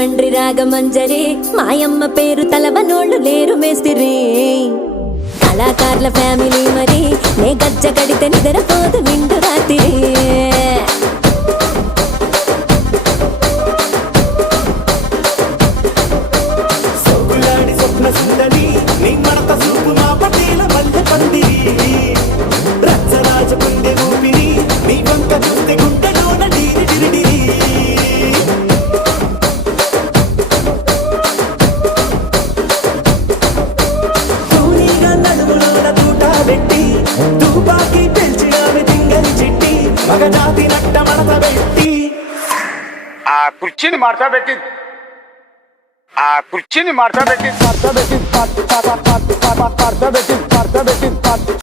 రాజమండ్రి రాగమంజరి మాయమ్మ పేరు తలవనోళ్ళు లేరు మేస్తిరి కళాకారుల ఫ్యామిలీ మరి నే గజ్జ కడితే నిద్రపోదు నిండు రాత్రి కుర్చీని మార్చా పెట్టి